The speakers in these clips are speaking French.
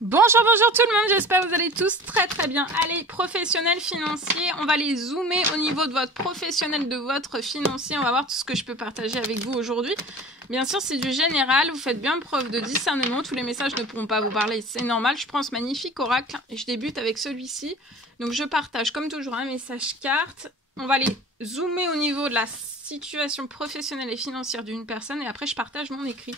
Bonjour, bonjour tout le monde, j'espère que vous allez tous très bien. Allez, professionnel financier, on va les zoomer au niveau de votre professionnel, de votre financier. On va voir tout ce que je peux partager avec vous aujourd'hui. Bien sûr, c'est du général, vous faites bien preuve de discernement. Tous les messages ne pourront pas vous parler, c'est normal. Je prends ce magnifique oracle et je débute avec celui-ci. Donc je partage comme toujours un message carte. On va les zoomer au niveau de la situation professionnelle et financière d'une personne et après je partage mon écrit.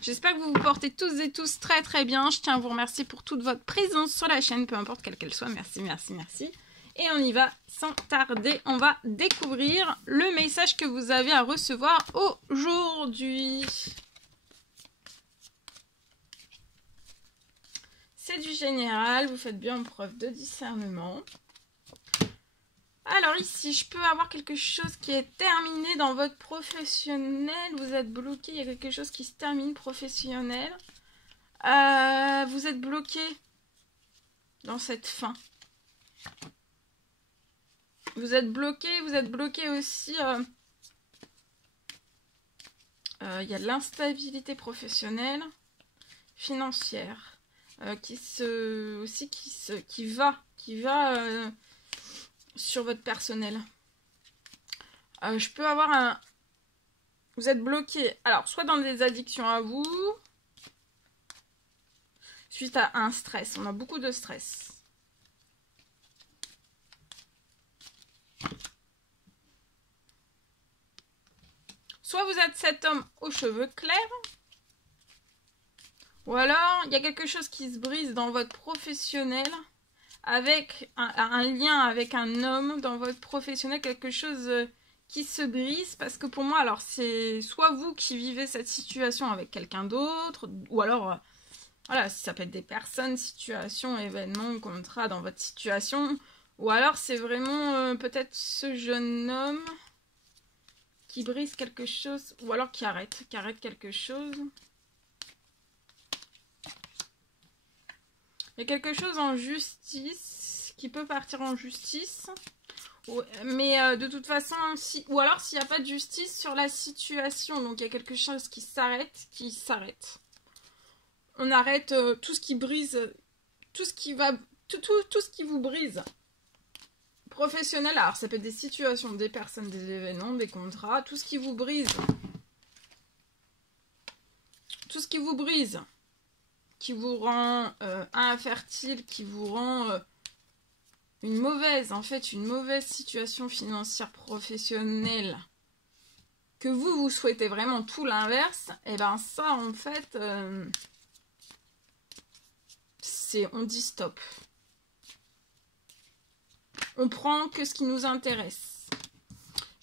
J'espère que vous vous portez tous et tous très bien. Je tiens à vous remercier pour toute votre présence sur la chaîne, peu importe quelle qu'elle soit. Merci. Et on y va sans tarder. On va découvrir le message que vous avez à recevoir aujourd'hui. C'est du général. Vous faites bien preuve de discernement. Alors ici, je peux avoir quelque chose qui est terminé dans votre professionnel. Vous êtes bloqué, il y a quelque chose qui se termine professionnel. Vous êtes bloqué dans cette fin. Vous êtes bloqué aussi. Il y a de l'instabilité professionnelle, financière, qui va sur votre personnel. Je peux avoir vous êtes bloqué, alors soit dans des addictions à vous, suite à un stress. On a beaucoup de stress. Soit vous êtes cet homme aux cheveux clairs, ou alors il y a quelque chose qui se brise dans votre professionnel, avec un lien avec un homme dans votre professionnel, quelque chose qui se brise, parce que pour moi, alors c'est soit vous qui vivez cette situation avec quelqu'un d'autre, ou alors, voilà, ça peut être des personnes, situations, événements, contrats dans votre situation, ou alors c'est vraiment peut-être ce jeune homme qui brise quelque chose, ou alors qui arrête quelque chose. Il y a quelque chose en justice qui peut partir en justice. Mais de toute façon, ou alors s'il n'y a pas de justice sur la situation, donc il y a quelque chose qui s'arrête. On arrête tout ce qui brise, tout ce qui vous brise. Professionnel, alors ça peut être des situations, des personnes, des événements, des contrats, tout ce qui vous brise. Tout ce qui vous brise. Qui vous rend infertile, qui vous rend une mauvaise situation financière professionnelle, que vous souhaitez vraiment tout l'inverse, et bien ça en fait, on dit stop. On prend que ce qui nous intéresse.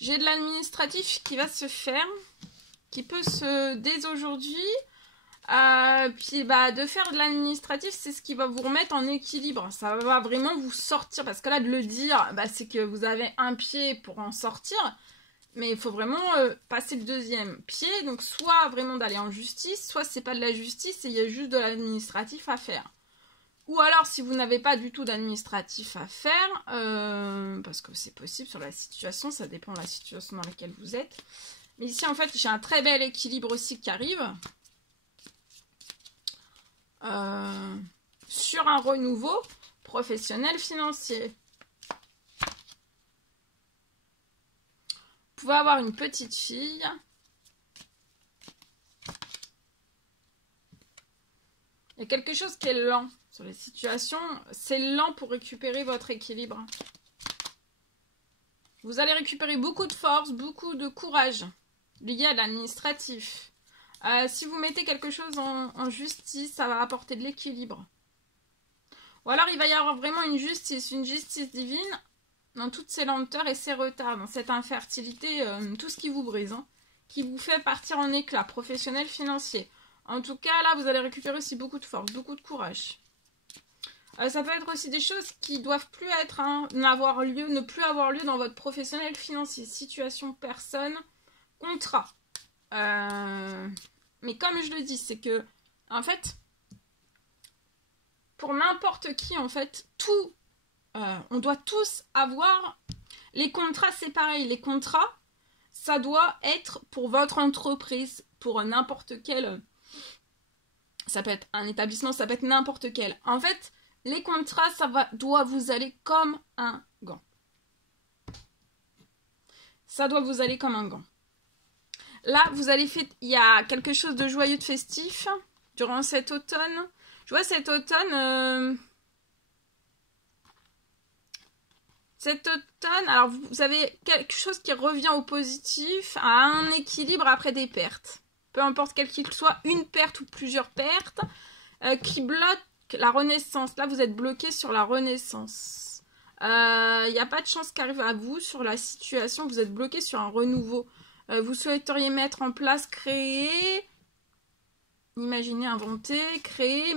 J'ai de l'administratif qui va se faire, qui peut dès aujourd'hui. Puis de faire de l'administratif, c'est ce qui va vous remettre en équilibre. Ça va vraiment vous sortir, parce que là de le dire, c'est que vous avez un pied pour en sortir, mais il faut vraiment passer le deuxième pied. Donc soit vraiment d'aller en justice, soit c'est pas de la justice et il y a juste de l'administratif à faire. Ou alors si vous n'avez pas du tout d'administratif à faire, parce que c'est possible sur la situation, ça dépend de la situation dans laquelle vous êtes. Mais ici en fait j'ai un très bel équilibre aussi qui arrive. Sur un renouveau professionnel financier. Vous pouvez avoir une petite fille. Il y a quelque chose qui est lent sur les situations. C'est lent pour récupérer votre équilibre. Vous allez récupérer beaucoup de force, beaucoup de courage lié à l'administratif. Si vous mettez quelque chose en justice, ça va apporter de l'équilibre. Ou alors il va y avoir vraiment une justice divine dans toutes ces lenteurs et ces retards, dans cette infertilité, tout ce qui vous brise, qui vous fait partir en éclat, professionnel, financier. En tout cas, là, vous allez récupérer aussi beaucoup de force, beaucoup de courage. Ça peut être aussi des choses qui doivent plus être, ne plus avoir lieu dans votre professionnel financier. Situation, personne, contrat. Mais comme je le dis, c'est que en fait pour n'importe qui en fait on doit tous avoir les contrats. C'est pareil, les contrats ça doit être pour votre entreprise, pour n'importe quelle Ça peut être un établissement, ça peut être n'importe quel. En fait, les contrats, doit vous aller comme un gant. Ça doit vous aller comme un gant. Là, vous allez faire... Il y a quelque chose de joyeux, de festif durant cet automne. Je vois cet automne... Cet automne, alors vous avez quelque chose qui revient au positif, à un équilibre après des pertes. Peu importe quel qu'il soit, une perte ou plusieurs pertes, qui bloquent la renaissance. Là, vous êtes bloqué sur la renaissance. Il n'y a pas de chance qui arrive à vous sur la situation. Vous êtes bloqué sur un renouveau. Vous souhaiteriez mettre en place, créer, imaginer, inventer, créer,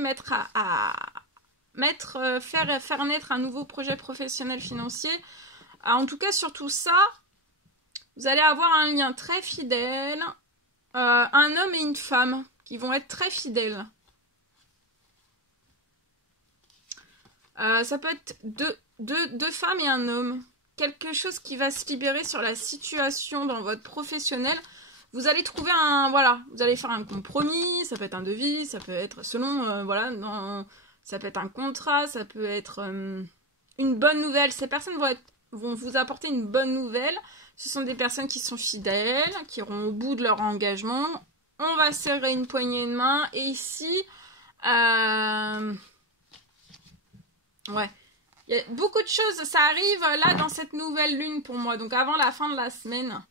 faire naître un nouveau projet professionnel financier. En tout cas, sur tout ça, vous allez avoir un lien très fidèle. Un homme et une femme qui vont être très fidèles. Ça peut être deux femmes et un homme. Quelque chose qui va se libérer sur la situation dans votre professionnel. Vous allez trouver vous allez faire un compromis. Ça peut être un devis, ça peut être selon, ça peut être un contrat, ça peut être une bonne nouvelle. Ces personnes vont vous apporter une bonne nouvelle. Ce sont des personnes qui sont fidèles, qui iront au bout de leur engagement. On va serrer une poignée de main. Et ici, ouais, il y a beaucoup de choses. Ça arrive là dans cette nouvelle lune pour moi. Donc avant la fin de la semaine.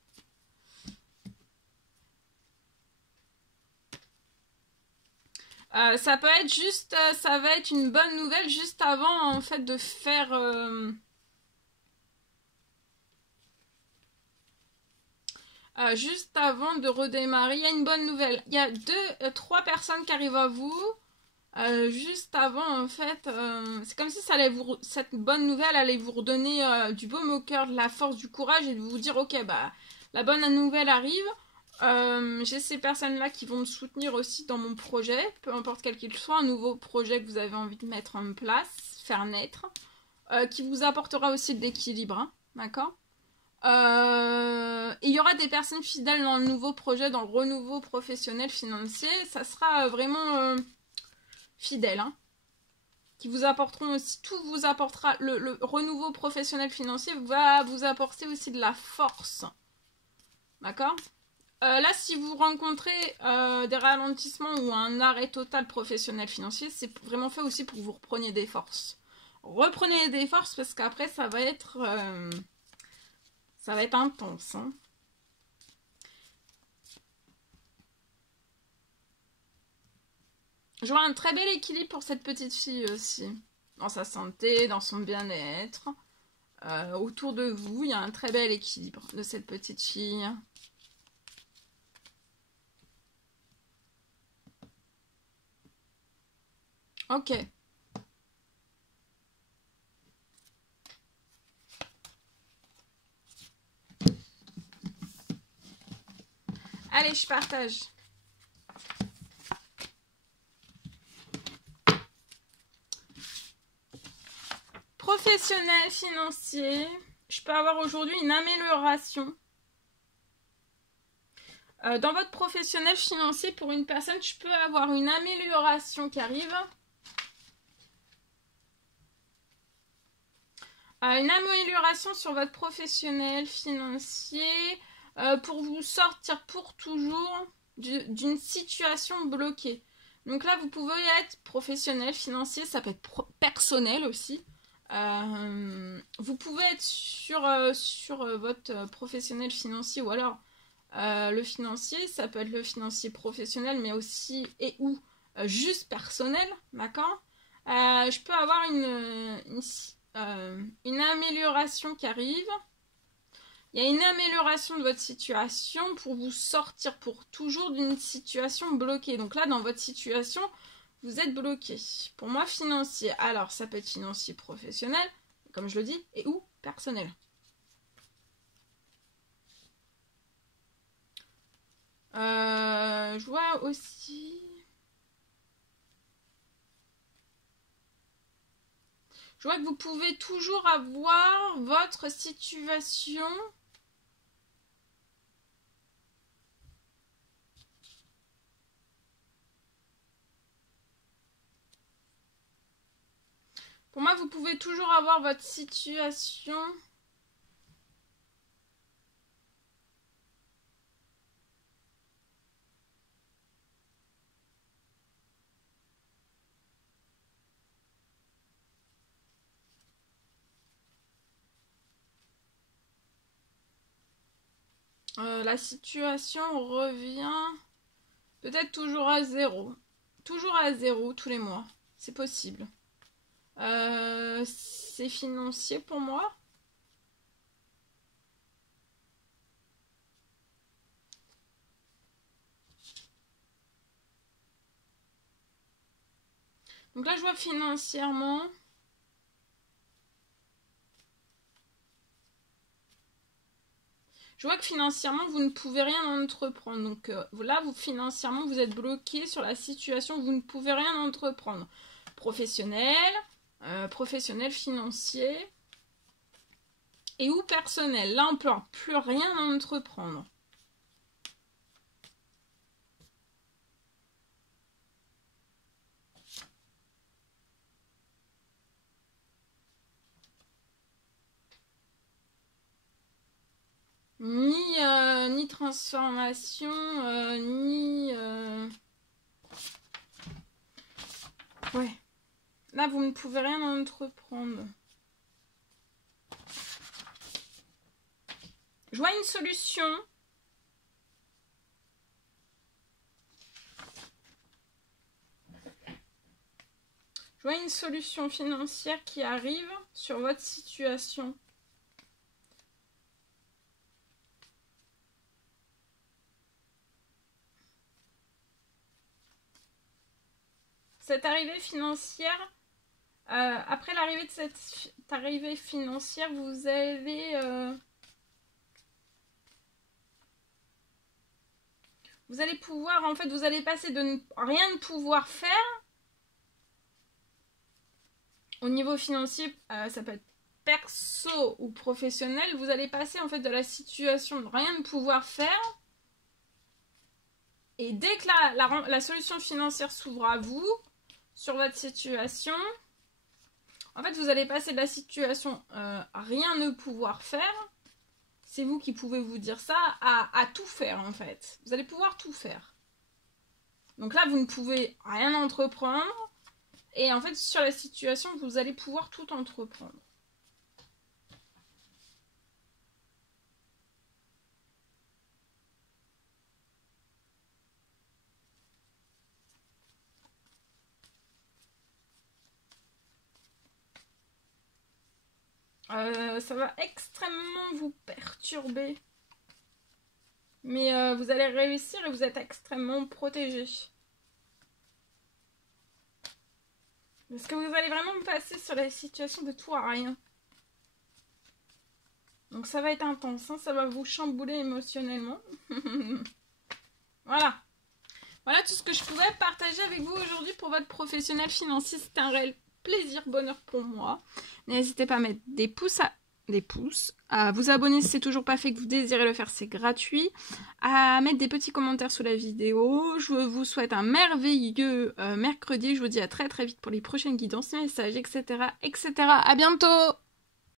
Ça peut être juste, ça va être une bonne nouvelle juste avant en fait de faire... juste avant de redémarrer, il y a une bonne nouvelle. Il y a trois personnes qui arrivent à vous. Juste avant, en fait, c'est comme si cette bonne nouvelle allait vous redonner du baume au cœur, de la force, du courage et de vous dire, ok, bah, la bonne nouvelle arrive. J'ai ces personnes-là qui vont me soutenir aussi dans mon projet, peu importe quel qu'il soit, un nouveau projet que vous avez envie de mettre en place, faire naître, qui vous apportera aussi de l'équilibre, hein, d'accord ? Il y aura des personnes fidèles dans le nouveau projet, dans le renouveau professionnel financier. Ça sera vraiment fidèle, hein, qui vous apporteront aussi, tout vous apportera, le renouveau professionnel financier va vous apporter aussi de la force, d'accord. Là, si vous rencontrez des ralentissements ou un arrêt total professionnel financier, c'est vraiment fait aussi pour que vous repreniez des forces. Reprenez des forces parce qu'après, ça va être intense. Hein. Je vois un très bel équilibre pour cette petite fille aussi. Dans sa santé, dans son bien-être. Autour de vous, il y a un très bel équilibre de cette petite fille. Ok. Allez, je partage. Professionnel, financier. Je peux avoir aujourd'hui une amélioration. Dans votre professionnel financier, pour une personne, je peux avoir une amélioration qui arrive. Une amélioration sur votre professionnel financier pour vous sortir pour toujours d'une situation bloquée. Donc là, vous pouvez être professionnel financier, ça peut être personnel aussi. Vous pouvez être sur votre professionnel financier ou alors le financier, ça peut être le financier professionnel mais aussi ou juste personnel, d'accord. Je peux avoir une amélioration qui arrive. Il y a une amélioration de votre situation pour vous sortir pour toujours d'une situation bloquée. Donc là, dans votre situation, vous êtes bloqué. Pour moi, financier. Alors, ça peut être financier professionnel, comme je le dis, et ou personnel. Je vois aussi... Je vois que vous pouvez toujours avoir votre situation... Pour moi, vous pouvez toujours avoir votre situation. La situation revient peut-être toujours à zéro. Toujours à zéro tous les mois. C'est possible. C'est financier pour moi. Donc là, je vois financièrement. Je vois que financièrement, vous ne pouvez rien entreprendre. Donc là, financièrement, vous êtes bloqué sur la situation. Vous ne pouvez rien entreprendre. Professionnel, professionnel financier et ou personnel. Là, on ne peut plus rien entreprendre. Ni transformation, ni... Ouais. Là, vous ne pouvez rien entreprendre. Je vois une solution. Je vois une solution financière qui arrive sur votre situation. Cette arrivée financière, après l'arrivée de cette arrivée financière, vous allez pouvoir, en fait, vous allez passer de rien ne pouvoir faire au niveau financier, ça peut être perso ou professionnel, vous allez passer en fait de la situation de rien ne pouvoir faire, et dès que la solution financière s'ouvre à vous, sur votre situation, en fait, vous allez passer de la situation rien ne pouvoir faire, c'est vous qui pouvez vous dire ça, à tout faire en fait. Vous allez pouvoir tout faire. Donc là, vous ne pouvez rien entreprendre. Et en fait, sur la situation, vous allez pouvoir tout entreprendre. Ça va extrêmement vous perturber. Mais vous allez réussir et vous êtes extrêmement protégé. Parce que vous allez vraiment passer sur la situation de tout à rien. Donc ça va être intense, hein, ça va vous chambouler émotionnellement. Voilà. Voilà tout ce que je pouvais partager avec vous aujourd'hui pour votre professionnel financier. C'était un réel plaisir, bonheur pour moi. N'hésitez pas à mettre des pouces, à vous abonner si c'est toujours pas fait, que vous désirez le faire, c'est gratuit, à mettre des petits commentaires sous la vidéo. Je vous souhaite un merveilleux mercredi. Je vous dis à très très vite pour les prochaines guidances, messages, etc. etc. À bientôt!